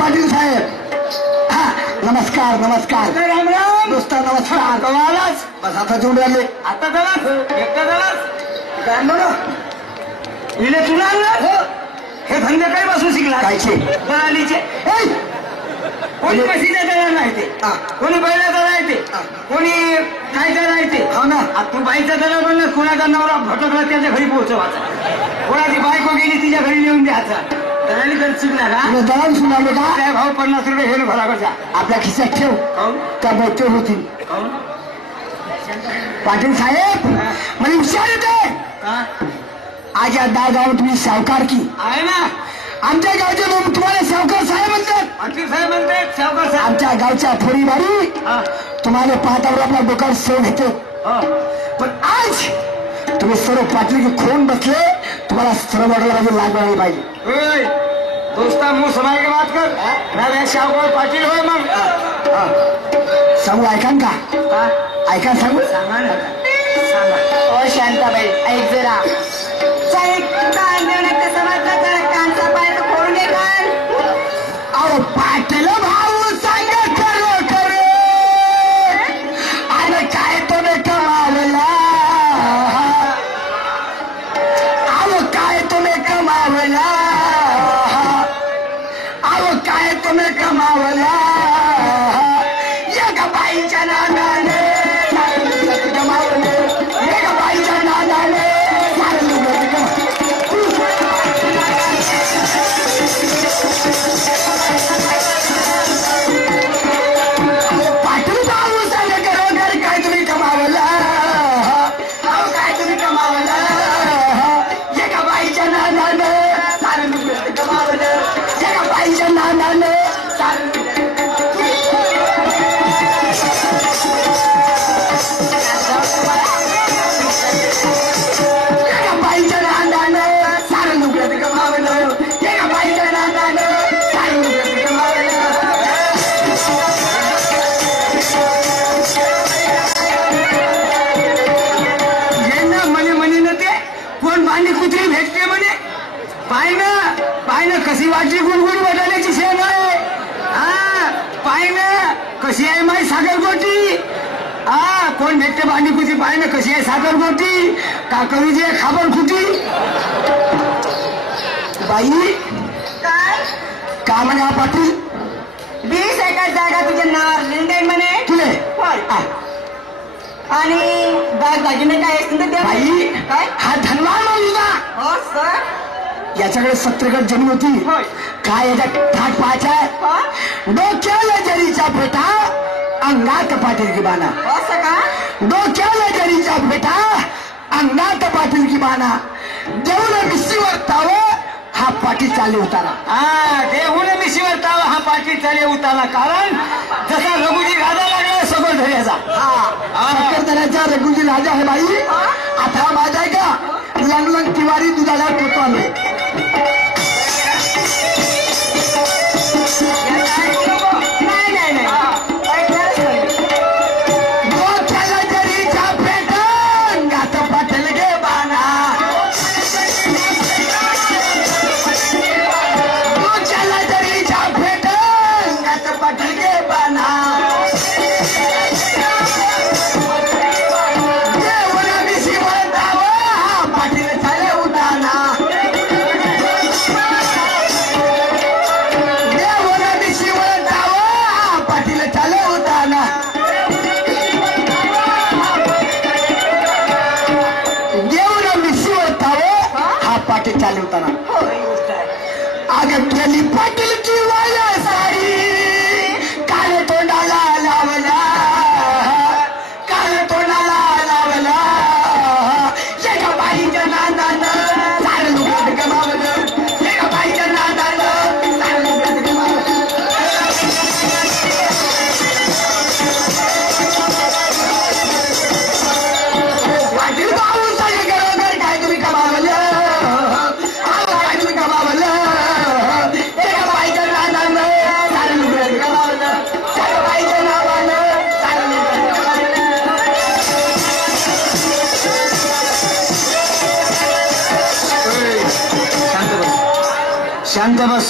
पाटील साहेब, हा नमस्कार नमस्कार. राम राम. दोस्त नमस्कार. कमालाच. बस आता जोड राहिले. आता झालाच एकटा झालाच. काय आणलं इले तुला आणलं. हे धंदे काही बसून शिकला. कायचे दलालीचे. कोणी कशीचा दलाल नाही ते, कोणी बैलाचा नाही ते, कोणी कायचा नाही ते. हो ना. तू बाईचा दलाल म्हणलं. कोणाचा नवरा भटकला त्याच्या घरी पोहोचवायचा, कोणाची बायको गेली तिच्या घरी नेऊन द्यायचा. दलाली तर शिकला का. दलाल सुनावले का. काय भाऊ 50 रुपये हे भरा कसा आपल्या खिशात ठेव. काऊन त्या मोठे होतील. काऊन पाटील साहेब मला विचार येते. का आज या गावात तुम्ही सावकार की आहे ना. आमच्या गावचे लोक तुम्हाला सावकार साहेब म्हणतात. पाटील साहेब म्हणते सावकार साहेब. आमच्या गावच्या थोडीवारी हा. तुम्हाला पाहतावर आपला डोक्यावर सव घेते. हो. पण आज तुम्ही सर्व पाटील की खोन बसले. तुम्हाला सर्व वाटला लागवायला पाहिजे. ओय, दोस्ता मुंह संभाल के बात कर. मैं शाहूकार पाटील होय मग. सांगू ऐका का. का? ऐका सांगू. सांगा ना. सांगा. ओ शांताबाई ऐक जरा. कानचा पाय तर फोडून घे कान. अहो पाटील भाऊ सांग खरं खरं. आणि काय तुम्ही कमावला. अहो काय तुम्ही कमावला. अहो काय तुम्ही कमावला. एका बाईच्या नादाने कमावलं. एका बाईच्या नादाने पाटील भाऊ सांग खरं काय तुम्ही कमावला. अहो काय तुम्ही कमावला. एका बाईच्या नादानं सारं लुगडं कमावलं. एका बाईच्या नादानं सारं एका बाईच्या नादानं सारं लुगडं कमावलं. एका बाईच्या नादानं सारं लुगडं कमावलं. यांना म्हणे म्हणे ना ते कोण भांडी कुत्री भेटते म्हणे. पाय ना कशी वाटली गुणगुण बदलण्याची शेण आहे. हा पाय ना कशी आहे माई सागर गोटी. हा कोण भेटते भांडी कुत्री. पाय ना कशी आहे सागर गोटी. का करू जे खाबर खुटी. बाई काय का म्हणे हा पाटील 20 एकर जागा तुझ्या नावावर लिहून देईन म्हणे. तुले. होय. आणि दागिने काय असतील तर द्या. बाई काय हा धनवान माणूस होता. हो सर. याच्याकडे 70 एकर जमीन होती. होय. काय याचा ठाट पाहायचा आहे. हा? डोक्याला जरीचा फेटा अंगात पाटील की बाना. असं का. डोक्याला जरीचा फेटा अंगात पाटील की बाना. देऊन मिशीवर ताव हा पाटील चाले उतारा. हा देहून मिशीवर ताव हा पाटील चाले उतारला. कारण जसा रघुजी गाजा लागला सगळं धर्याचा. हा सकरदऱ्याचा रघुजी राजा आहे बाई. आता माझा आहे का लंग लंग तिवारी दुधाला पोतो आलोय. नाही नाही नाही. ऐकणारच नाही. डोक्याला जरीचा फेटा अंगात पाटील गे बाना. डोक्याला जरीचा फेटा अंगात पाटील गे बाना. देऊन मिशीवर ताव हा पाटील चाले उताना. देऊन मिशीवर ताव हा पाटील चाले उताना. देऊन मिशीवर ताव हा पाटील चाले उताना. हो ही गोष्ट आहे. अगं केली पाटील की वाया साडी. काळे तोंडाला लावला. काळे तोंडाला लावला. एका बाईच्या नादानं सारं लुगडं गमावलं. एका बाईच्या नादानं सारं लुगडं गमावलं. पाटील भाऊ सांग खरं काय तुम्ही कमावलं. अहो काय तुम्ही कमावलं. एका बाईच्या नादानं सारं लुगडं गमावलं. एका बाईच्या नादानं सारं लुगडं गमावलं. शांत बस. शांत बस.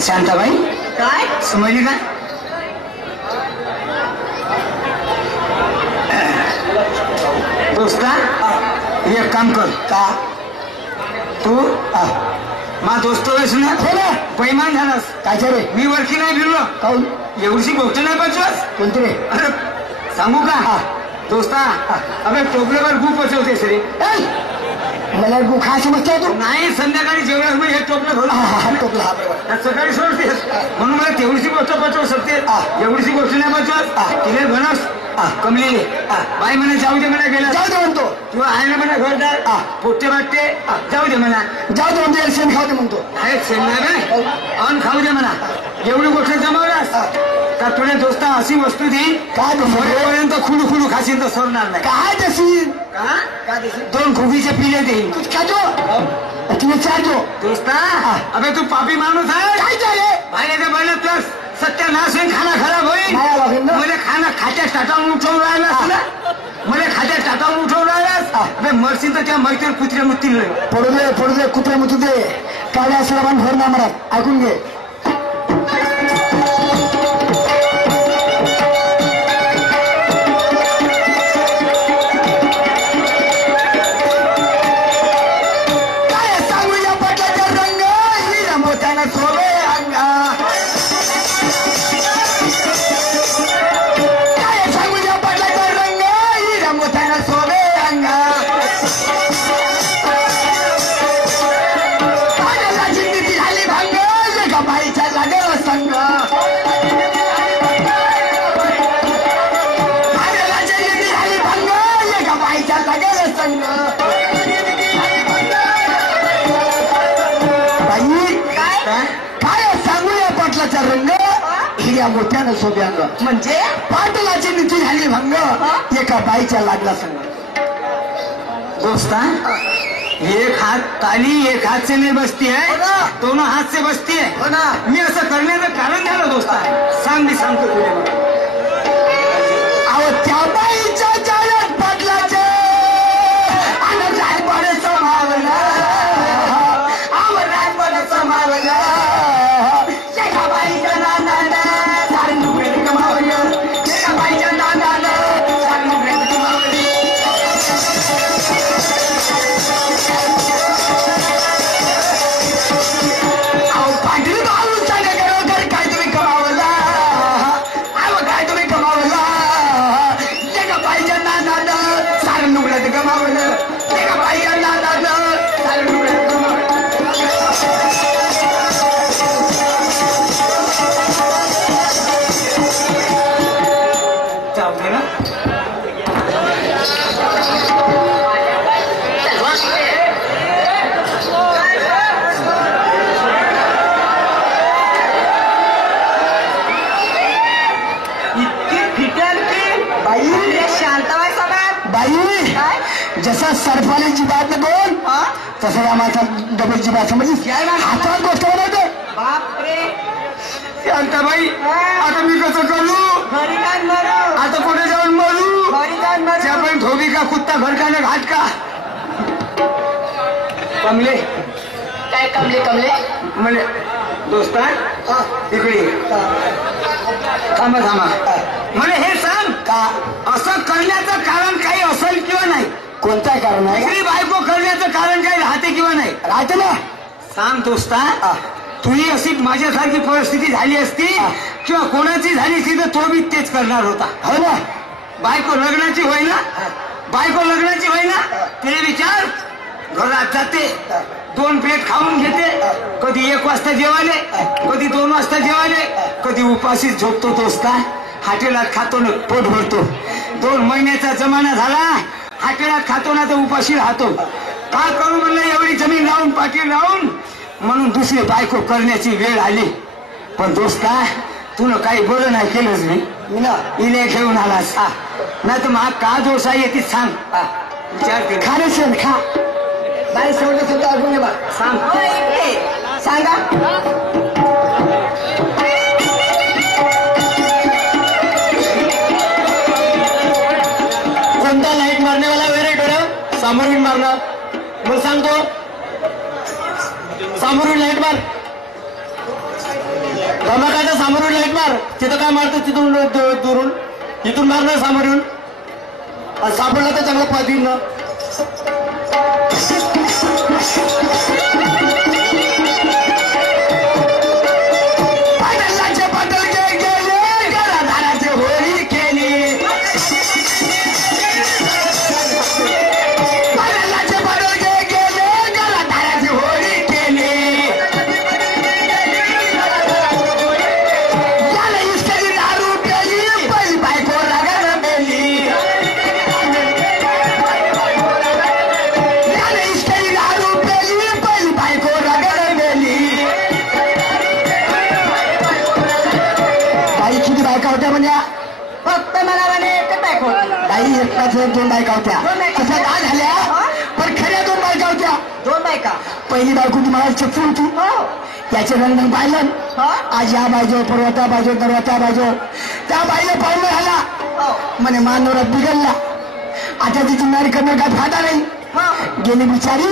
शांताबाई काय समजली का? दोस्ता एक काम कर का तू मा दोस्त आहेस ना हो ना पैमान झालास काय रे मी वरती नाही फिरलो काऊन एवढीशी गोष्ट नाही पाचवास कोणती रे अरे सांगू का दोस्ता अबे टोपल्यावर खूप पचवतेस रे मला गुखा समजतो तू नाही संध्याकाळी जेवणास मी हे टोपलं भरून टोपला हा बरोबर आज सकाळी सोडतेस म्हणून मला तेवढीशी गोष्ट पचवू शकते एवढीशी गोष्ट नाही पचवत तिला म्हणस कमलेले बाई म्हणा जाऊ दे म्हणा गेला जाऊ दे म्हणतो किंवा आहे ना म्हणा घरदार पोट्टे वाटते जाऊ दे म्हणा जाऊ दे म्हणतो शेण खाऊ दे म्हणतो आहे शेंगणार अन खाऊ दे म्हणा एवढी गोष्ट जमावलास का तुला दोस्ता अशी वस्तू देईन काय मरेपर्यंत खुडू खुडू खाशील तर सोडणार नाही काय देशील का का देशील 2 खुबीचे पिले देईन तू खाजो तुम्ही चारजो दोस्ता अबे तू पापी माणूस आहे काय झाले भाड्याच्या बळण्यात तुला सत्यानाश होईल खाना खराब होईल नाही लागेल ना मला खाना खात्या टाटावून उठवून राहिलास ना मला खात्या टाटावून उठवून राहिलास अबे मरशील तर त्या मैत्रीण कुत्रे मुत्तील पडू दे कुत्रे मुतू दे काळ्या सराबान भर ना मला ऐकून घे काय सांगू या पटाचा रंग हिरा मोठ्यानं सोबे अंगा काय सांगू या पटाचा रंग हिरा मोठ्यानं सोबे अंगा पाण्याला जिंदगी झाली भांग एका बाईच्या लागेल संग पाण्याला जिंदगी झाली भांग एका बाईच्या लागेल संग बाई काय सांगू या पाटलाचा रंग हिऱ्या मोठ्यानं सोब्यांग म्हणजे पाटलाची नीती झाली भंग एका बाईच्या लागला संग दोस्ता एक हात ताली एक हात से नहीं बसती है हो ना? दोनों हाथ से बसती है हो ना मी असं करण्याचं कारण झालं दोस्ता सांग मी सांगतो तुला अहो त्या बाईच्या जाळ्यात पाटलाचे आणि रायपणे समावलं अहो रायपणे समावलं एका बाईच्या नांदानं सारी नुकरे कमावलं एका बाईच्या नांदानं सारी नुकरे कमावलं अहो पाटील भाऊ सांगा बरोबर काय तुम्ही कमावला अहो काय तुम्ही कमावला एका बाईच्या नांदानं सारं नुकड्यात कमावलं एका बाईच्या नांदानं सारं नुकड्यात कमावलं जाऊ दे ना इतकी फिटर की बाई शांताबाई साहेब बाई काय जसा सरपाली जिबात बोल तसं या माझा डबल जिबात समजीस हातात गोष्ट बनवते बापरे शांताबाई आता मी कसं करू घरी काय मरू आता कुठे जाऊन मरू घरी काय त्या मरू पण धोबी का कुत्ता घर का ना घाट का कमले काय कमले म्हणे दोस्ता इकडे थांबा म्हणे हे सांग का असं करण्याचं कारण काही असेल किंवा नाही कोणता कारण आहे दुसरी बायको करण्याचं कारण काही राहते किंवा नाही राहते ना सांग दोस्ता तुही अशी माझ्यासारखी परिस्थिती झाली असती किंवा कोणाची झाली असती तर तो बी तेच करणार होता हो ना बायको लग्नाची होईना ते विचार घरात जाते 2 प्लेट खाऊन घेते कधी 1 वाजता जेवायले कधी 2 वाजता जेवायले कधी उपाशीच झोपतो दोस्ता हॉटेलात खातो ना पोट भरतो 2 महिन्याचा जमाना झाला हॉटेलात खातो ना तर उपाशी राहतो काय करू म्हणलं एवढी जमीन लावून पाठी लावून म्हणून दुसरी बायको करण्याची वेळ आली पण दोस्ता तुला काही बरं नाही केलंच मी ना इले घेऊन आलास नाही तर मग का दोष आहे ती सांग विचारते खाणे शेण खा बाई सवडं सगळं ऐकून घे बा सांग सांगा कोणता लाईट मारण्यावाला वेळ डोळ्या सामोरून मारणार मग सांगतो सामोरून लाईट मार धमाकाच्या सामोरून लाईट मार. तिथं काय मारतो तिथून दुरून इथून मारणार सामोरून. सापडला तर चांगलं पाहतील ना. फक्त मला म्हणे एकच बायको होती. बाई एकाच 2 बायका होत्या. तशा काय झाल्या पण खऱ्या 2 बायका होत्या. 2 बायका. पहिली बायको तुम्हाला चक्की होती. याचे रंग पाहिलं. आज या बाजू परवा त्या बाजू परवा त्या बाजू त्या बाईला पाहून झाला म्हणे मानवरात बिघडला. आता तिची नारी करणं काय फायदा नाही. गेली बिचारी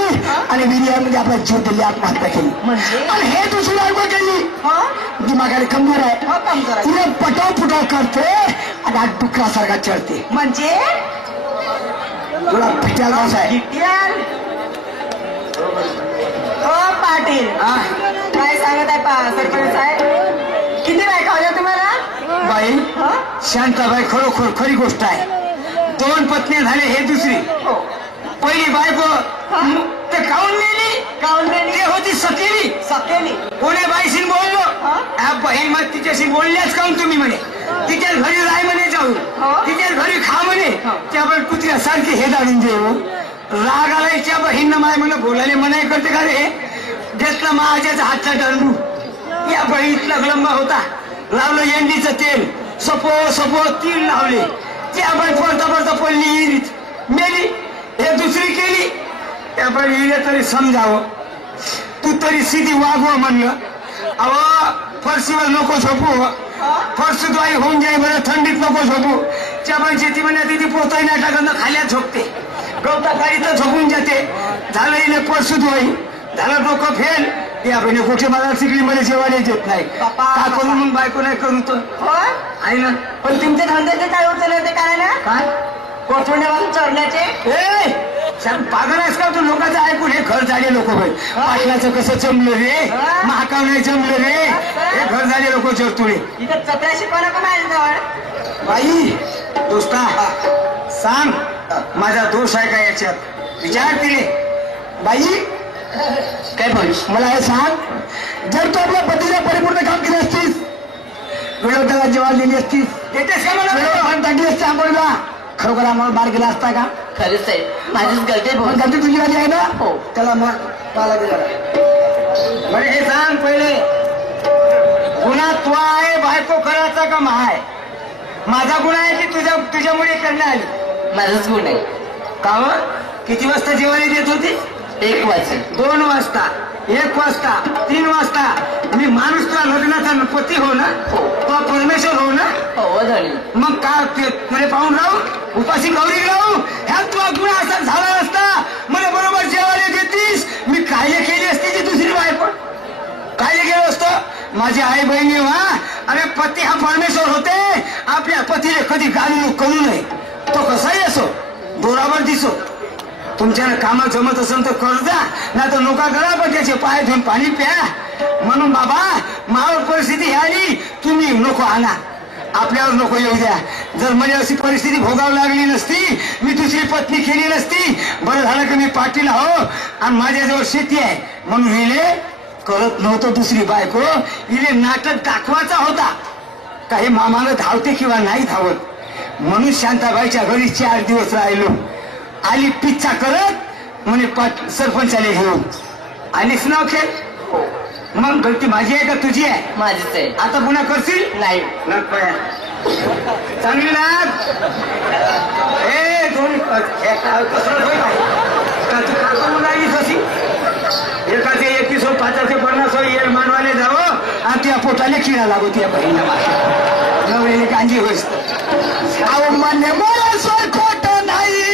आणि विर्यामध्ये आपला जीव दिली आत्महत्या केली. आणि हे दुसरी बायको केली दिमागाने कमजोर आहे. तिने पटाव पुटाव करते आणि आज डुकरासारखा चढते. म्हणजे तुला पिट्याल माणूस आहे. हो पाटील काय सांगत आहे सरपंच साहेब? किती बायका होत्या तुम्हाला? बाई शांताबाई खरोखर खरी गोष्ट आहे. 2 पत्नी झाले हे दुसरी. पहिली बायको ते काऊन नेली ते होती सकेली. कोणी बाईशी बोललो बहीण मग तिच्याशी बोलल्याच काऊन तुम्ही म्हणे. तिच्याच घरी राय म्हणे जाऊ तिच्याच घरी खा म्हणे. त्यामुळे कुत्र्यासारखी हे दाडून देऊ. राग आलाय त्या बहीण माय म्हणून बोलायला मनाई करते का रे. घेतला महाजाचा हातचा दंडू. या बहीणीतला लंबा होता. लावलं एंडीचं तेल सपो 3 लावले. त्या बाई पडता पडली इरीत मेली. हे दुसरी केली. त्या बाई हिला तरी समजावं तू तरी सिधी वागव म्हणलं. अहो फरशीवर नको झोपू. फरसुद्वाई होऊन जाई बरं थंडीत नको झोपू. त्या बाई शेती म्हणल्या तिथे पोताई नाही टाकत खाल्यात झोपते. गवताखाली तर झोपून जाते. झालं इले फरसुद्वाई झालं डोकं फेल. या बहिणी कुठे मला शिकली मध्ये जेवायला येत नाही. का करू मग बायको नाही करू तर आहे ना. पण तुमचे धंद्याचे काय उचलले होते काय ना काय कोथरूडवाहून चढण्याचे? पागल आहेस का तू? लोकांचं ऐकून हे घर झाले लोक पाटलाचं कसं जमलं रे. महाकाव नाही जमलं रे. हे घर झाले लोक चरतुळे. इथं चपऱ्या शिकवणं का माझ्या जवळ? बाई दोस्ता सांग माझा दोष आहे का याच्यात? विचार तिने. बाई काय बोलीस मला हे सांग. जर तू आपल्या पतीला परिपूर्ण काम केली असतीस वेळेवर त्याला जेवण दिली असतीस येतेस का मला टाकली असते आंघोळीला खरोखर आम्हाला बार गेला असता का? खरंच आहे माझीच गलती. गलती तुझी आली आहे ना. हो त्याला मग मला दिला म्हणजे हे सांग पहिले गुन्हा तू आहे बायको करायचा का आहे? माझा गुन्हा आहे की तुझ्यामुळे करण्यात आली? माझाच गुण आहे. का किती वाजता जेवायला देत होती? 1 वाजता 2 वाजता 1 वाजता 3 वाजता. मी माणूस तुला लग्नाचा पती हो ना. तो परमेश्वर हो ना. हो धनी. मग का तुला पाहून राहू उपाशी गौरी राहू ह्यात तुला गुन्हा असा झाला असता. मला बरोबर जेवायला देतीस. मी कायले केली असती ती दुसरी बायको कायले गेलो असतो. माझी आई बहिणी अरे पती हा परमेश्वर होते. आपल्या पतीने कधी गाली करू नये. तो कसाही असो दोरावर दिसो. तुमच्याला कामात जमत असेल तर कर जा नाही तर नोका करा पण त्याचे पाय धुवून पाणी प्या. म्हणून बाबा मावर परिस्थिती आली तुम्ही नको आणा. आपल्यावर नको येऊ द्या. जर मला अशी परिस्थिती भोगावी लागली नसती मी दुसरी पत्नी केली नसती. बरं झालं की मी पाटील हो आणि माझ्याजवळ शेती आहे म्हणून इले करत नव्हतं दुसरी बायको. इले नाटक दाखवायचा होता. काही मामाला धावते किंवा नाही धावत म्हणून शांताबाईच्या घरी 4 दिवस राहिलो. आली पिच्छा करत म्हणे सरपंचाले घेऊन आलीच नाव खेळ. मग गलती माझी आहे का तुझी आहे? माझीच आहे. आता पुन्हा करशील नाही चांगली ना. एकाचे 21 5चे 50 येर मानवाले जावं आणि त्या पोटाने किडा लागो त्या बहिणीला नवऱ्याने कांजी होईस. अहो मान्य मला सर खोट नाही